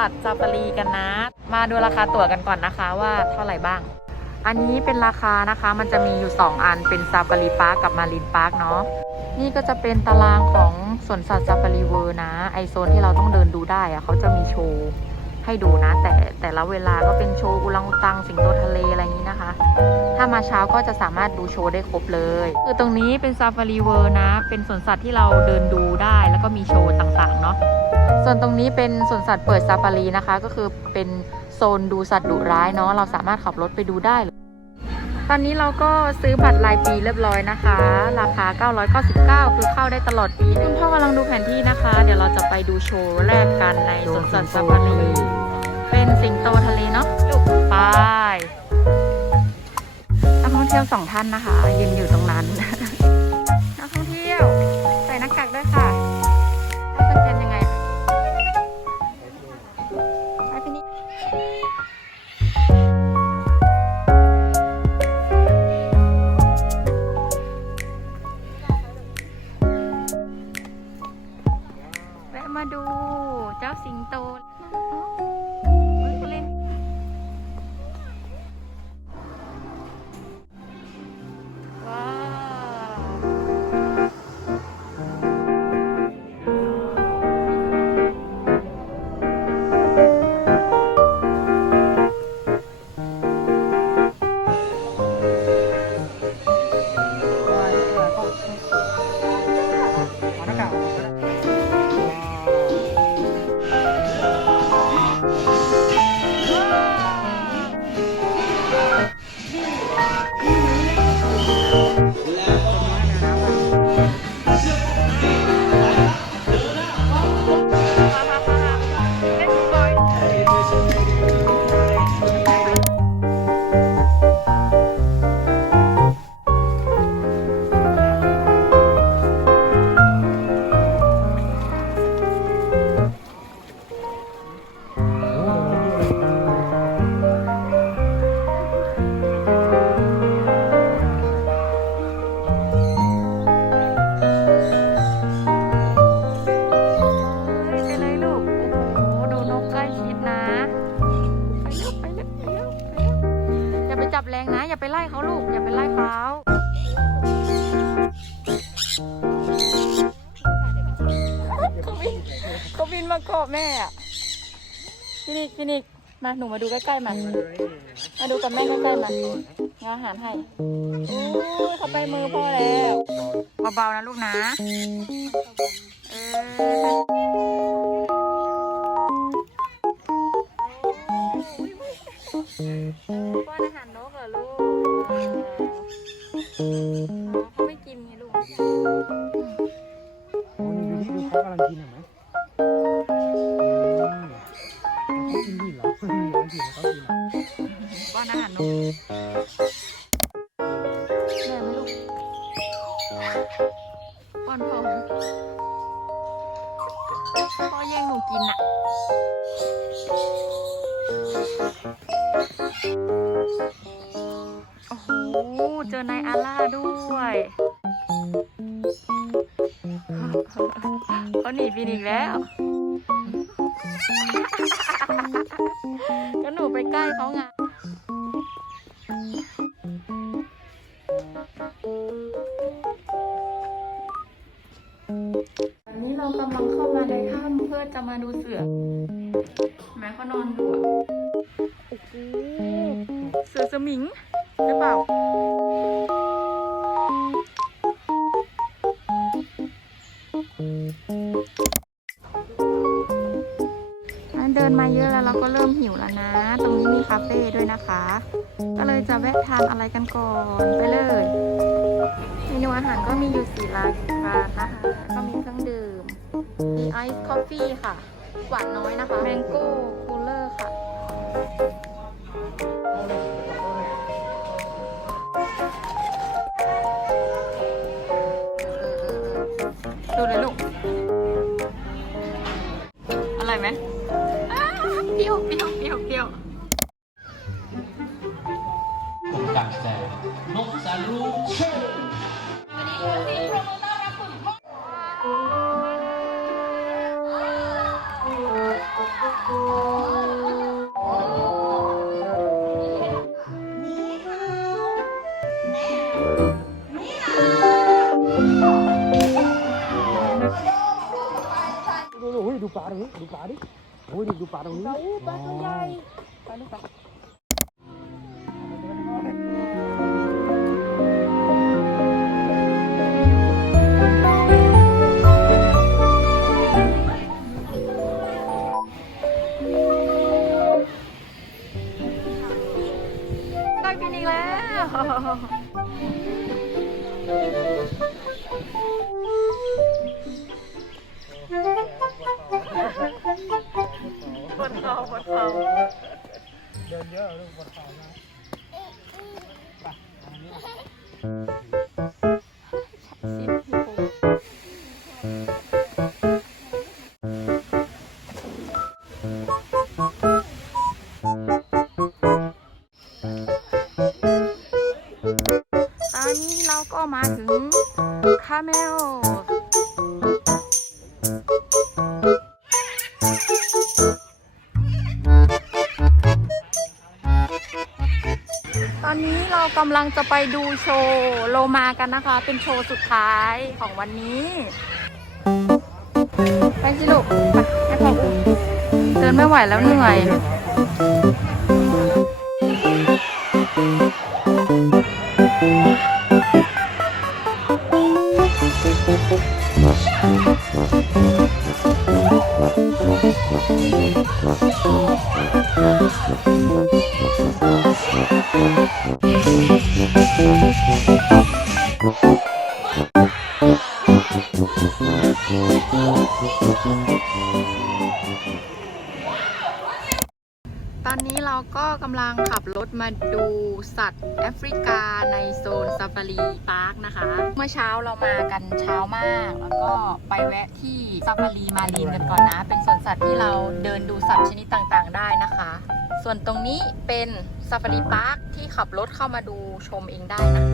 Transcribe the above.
สัตว์ซาฟารีกันนะ มาดูราคาตั๋วกันก่อนนะคะว่าเท่าไหร่บ้าง อันนี้เป็นราคานะคะมันจะมีอยู่ 2 อันเป็นซาฟารีพาร์กกับมารีนพาร์กเนาะนี่ก็จะเป็นตารางของสวนสัตว์ซาฟารีเวิร์นะ ไอโซนที่เราต้องเดินดูได้อะเขาจะมีโชว์ให้ดูนะ แต่แต่ละเวลาก็เป็นโชว์อุลังอุตัง สิงโตทะเลอะไรอย่างนี้นะคะ ถ้ามาเช้าก็จะสามารถดูโชว์ได้ครบเลย คือตรงนี้เป็นซาฟารีเวิร์นะ เป็นสวนสัตว์ที่เราเดินดูได้ แล้วก็มีโชว์ต่างๆเนาะ ส่วนตรงนี้เป็นสวนสัตว์เปิดซาฟารีนะคะ ก็คือเป็นโซนดูสัตว์ดุร้ายเนาะเราสามารถขับรถไปดูได้เลยตอนนี้เราก็ซื้อบัตรรายปีเรียบร้อยนะคะ ราคา 999 คือเข้าได้ตลอดปีคุณพ่อกำลังดูแผนที่นะคะ เดี๋ยวเราจะไปดูโชว์แรกกันในสวนสัตว์ซาฟารีเป็นสิงโตทะเลเนาะลูกไปนักท่องเที่ยวสองท่านนะคะ บินมาเกาะแม่อะฟินิกฟินิกมาหนูมาดูใกล้ๆมันมาดูกับแม่ใกล้ๆมันงาอาหารให้โอ้ยเขาไปมือพ่อแล้วเบาๆนะลูกนะเออป้อนอาหารนกเหรอลูกอ๋อเขาไม่กินไงลูก โอ้นี่ดูที่ดูเขากำลังกินเห็นไหม กินเขากินอ่ป้อนอาหารนกแม่ไหมลูกป้อนพ่อพ่อแย่งหนูกินอะโอ้โหเจอนายอาล่าด้วยเขาหนีบินอีกแล้ว ก็หนูไปใกล้เขาไงตอนนี้เรากำลังเข้ามาในถ้ำเพื่อจะมาดูเสือ แม้เขานอนอยู่อะโอ้โหเสือสมิงหรือเปล่า แล้วเราก็เริ่มหิวแล้วนะ ตรงนี้มีคาเฟ่ด้วยนะคะ ก็เลยจะแวะทานอะไรกันก่อนไปเลยเมนูอาหารก็มีอยู่สี่ร้านร้านนะคะแล้วก็มีเครื่องดื่ม มีไอซ์คอฟฟี่ค่ะ หวานน้อยนะคะ แมงโก้คูลเลอร์ค่ะดูเลยลูกอร่อยไหม 삐용 삐용 삐용 삐용 닭살 목살로 Nobody, nobody. ยวเปรี้ยวผมกางแสงนกสาลูโชว์โตรงนี้ดูปลาดิโอ้ยนี่ดูปลาตรงนี้ปลาตัวใหญ่ไปลูกไปได้กินอีกแล้ว ปวดเข่าปวดเข่าเดินเยอะลูกปวดขานะไปอันนี้สิบพี่ปูตอนนี้เราก็มาถึงคาเมล เรากำลังจะไปดูโชว์โลมากันนะคะ เป็นโชว์สุดท้ายของวันนี้ ไปสิลูกไปให้พ่ออุ้มเดินไม่ไหวแล้วเหนื่อย ดูสัตว์แอฟริกาในโซนซาฟารีพาร์คนะคะ เมื่อเช้าเรามากันเช้ามาก แล้วก็ไปแวะที่ซาฟารีมารีนกันก่อนนะ เป็นสวนสัตว์ที่เราเดินดูสัตว์ชนิดต่างๆ ได้นะคะ ส่วนตรงนี้เป็นซาฟารีพาร์คที่ขับรถเข้ามาดูชมเองได้นะ